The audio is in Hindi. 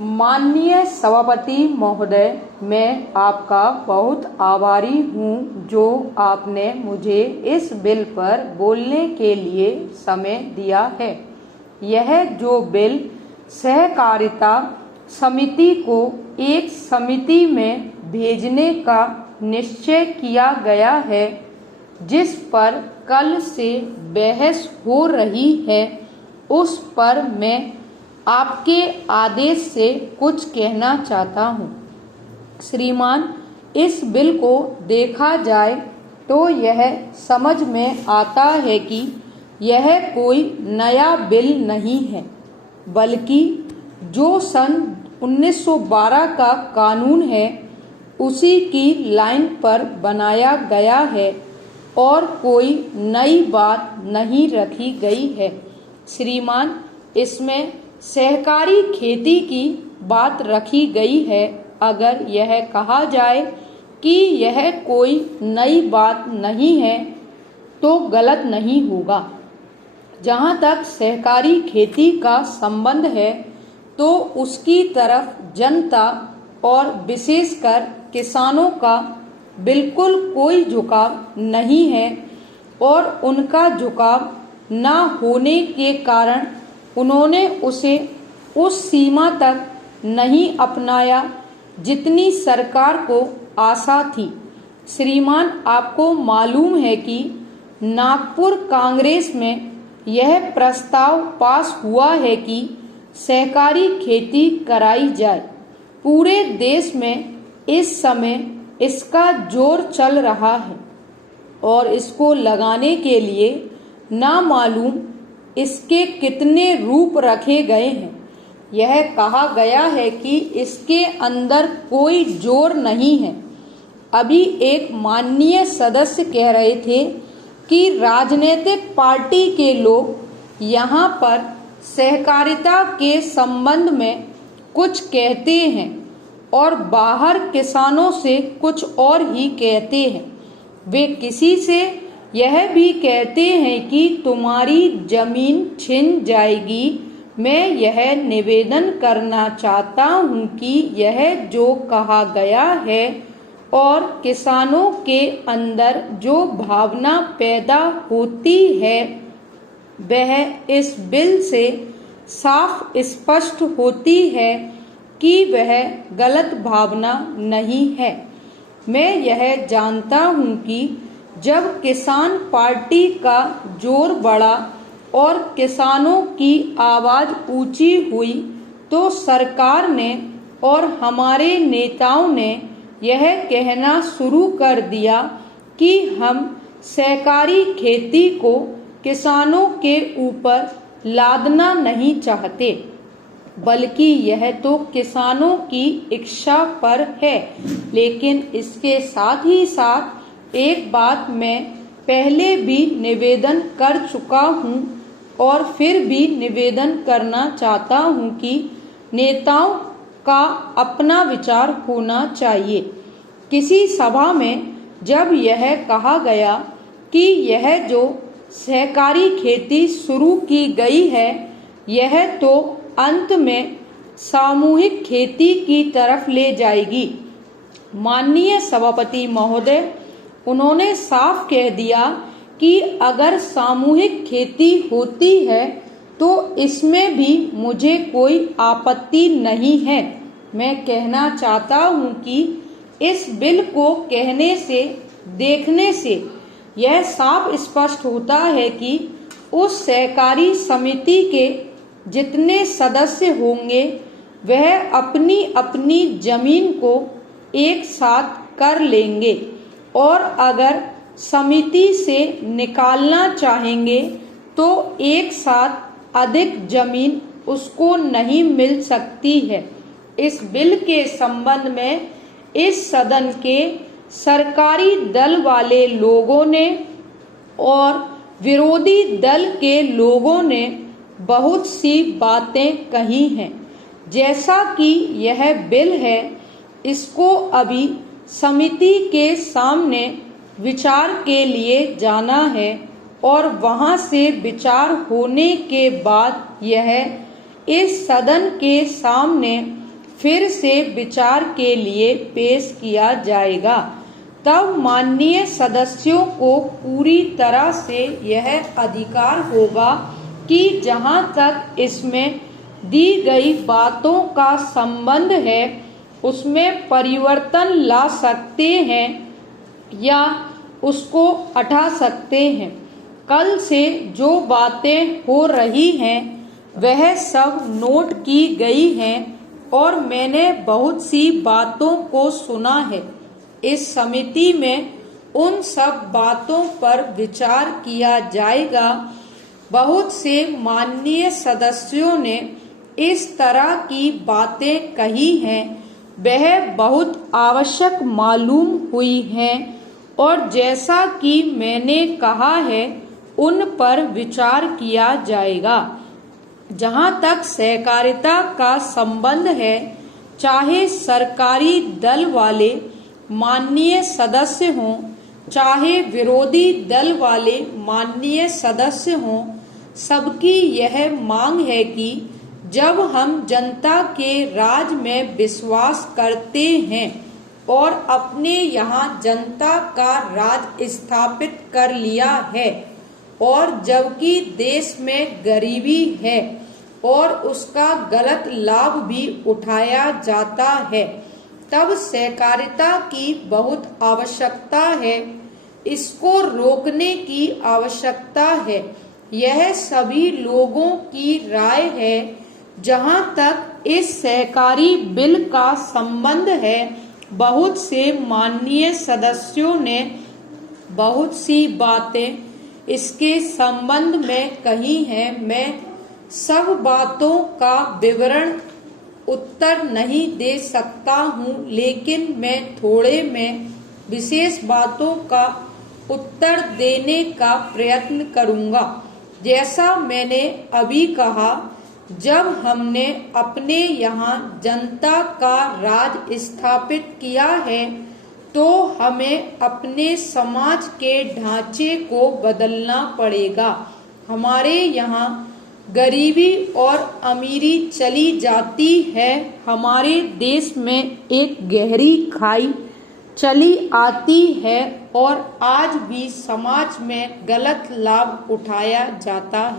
माननीय सभापति महोदय, मैं आपका बहुत आभारी हूं जो आपने मुझे इस बिल पर बोलने के लिए समय दिया है। यह जो बिल सहकारिता समिति को एक समिति में भेजने का निश्चय किया गया है, जिस पर कल से बहस हो रही है, उस पर मैं आपके आदेश से कुछ कहना चाहता हूँ। श्रीमान, इस बिल को देखा जाए तो यह समझ में आता है कि यह कोई नया बिल नहीं है, बल्कि जो सन 1912 का कानून है उसी की लाइन पर बनाया गया है और कोई नई बात नहीं रखी गई है। श्रीमान, इसमें सहकारी खेती की बात रखी गई है। अगर यह कहा जाए कि यह कोई नई बात नहीं है तो गलत नहीं होगा। जहाँ तक सहकारी खेती का संबंध है तो उसकी तरफ जनता और विशेषकर किसानों का बिल्कुल कोई झुकाव नहीं है और उनका झुकाव न होने के कारण उन्होंने उसे उस सीमा तक नहीं अपनाया जितनी सरकार को आशा थी। श्रीमान, आपको मालूम है कि नागपुर कांग्रेस में यह प्रस्ताव पास हुआ है कि सहकारी खेती कराई जाए। पूरे देश में इस समय इसका जोर चल रहा है और इसको लगाने के लिए ना मालूम इसके कितने रूप रखे गए हैं। यह कहा गया है कि इसके अंदर कोई जोर नहीं है। अभी एक माननीय सदस्य कह रहे थे कि राजनीतिक पार्टी के लोग यहाँ पर सहकारिता के संबंध में कुछ कहते हैं और बाहर किसानों से कुछ और ही कहते हैं। वे किसी से यह भी कहते हैं कि तुम्हारी जमीन छिन जाएगी। मैं यह निवेदन करना चाहता हूं कि यह जो कहा गया है और किसानों के अंदर जो भावना पैदा होती है वह इस बिल से साफ स्पष्ट होती है कि वह गलत भावना नहीं है। मैं यह जानता हूं कि जब किसान पार्टी का जोर बढ़ा और किसानों की आवाज़ ऊंची हुई तो सरकार ने और हमारे नेताओं ने यह कहना शुरू कर दिया कि हम सहकारी खेती को किसानों के ऊपर लादना नहीं चाहते, बल्कि यह तो किसानों की इच्छा पर है। लेकिन इसके साथ ही साथ एक बात मैं पहले भी निवेदन कर चुका हूँ और फिर भी निवेदन करना चाहता हूँ कि नेताओं का अपना विचार होना चाहिए। किसी सभा में जब यह कहा गया कि यह जो सहकारी खेती शुरू की गई है यह तो अंत में सामूहिक खेती की तरफ ले जाएगी। माननीय सभापति महोदय, उन्होंने साफ कह दिया कि अगर सामूहिक खेती होती है तो इसमें भी मुझे कोई आपत्ति नहीं है। मैं कहना चाहता हूँ कि इस बिल को कहने से देखने से यह साफ स्पष्ट होता है कि उस सहकारी समिति के जितने सदस्य होंगे वह अपनी अपनी जमीन को एक साथ कर लेंगे और अगर समिति से निकालना चाहेंगे तो एक साथ अधिक जमीन उसको नहीं मिल सकती है। इस बिल के संबंध में इस सदन के सरकारी दल वाले लोगों ने और विरोधी दल के लोगों ने बहुत सी बातें कही हैं। जैसा कि यह बिल है इसको अभी समिति के सामने विचार के लिए जाना है और वहां से विचार होने के बाद यह इस सदन के सामने फिर से विचार के लिए पेश किया जाएगा। तब माननीय सदस्यों को पूरी तरह से यह अधिकार होगा कि जहां तक इसमें दी गई बातों का संबंध है उसमें परिवर्तन ला सकते हैं या उसको हटा सकते हैं। कल से जो बातें हो रही हैं वह सब नोट की गई हैं और मैंने बहुत सी बातों को सुना है। इस समिति में उन सब बातों पर विचार किया जाएगा। बहुत से माननीय सदस्यों ने इस तरह की बातें कही हैं, वह बहुत आवश्यक मालूम हुई हैं और जैसा कि मैंने कहा है उन पर विचार किया जाएगा। जहां तक सहकारिता का संबंध है, चाहे सरकारी दल वाले माननीय सदस्य हों, चाहे विरोधी दल वाले माननीय सदस्य हों, सबकी यह मांग है कि जब हम जनता के राज में विश्वास करते हैं और अपने यहाँ जनता का राज स्थापित कर लिया है और जबकि देश में गरीबी है और उसका गलत लाभ भी उठाया जाता है, तब सहकारिता की बहुत आवश्यकता है। इसको रोकने की आवश्यकता है। यह सभी लोगों की राय है। जहां तक इस सहकारी बिल का संबंध है, बहुत से माननीय सदस्यों ने बहुत सी बातें इसके संबंध में कही हैं। मैं सब बातों का विवरण उत्तर नहीं दे सकता हूँ, लेकिन मैं थोड़े में विशेष बातों का उत्तर देने का प्रयत्न करूँगा। जैसा मैंने अभी कहा, जब हमने अपने यहाँ जनता का राज स्थापित किया है तो हमें अपने समाज के ढांचे को बदलना पड़ेगा। हमारे यहाँ गरीबी और अमीरी चली जाती है। हमारे देश में एक गहरी खाई चली आती है और आज भी समाज में गलत लाभ उठाया जाता है।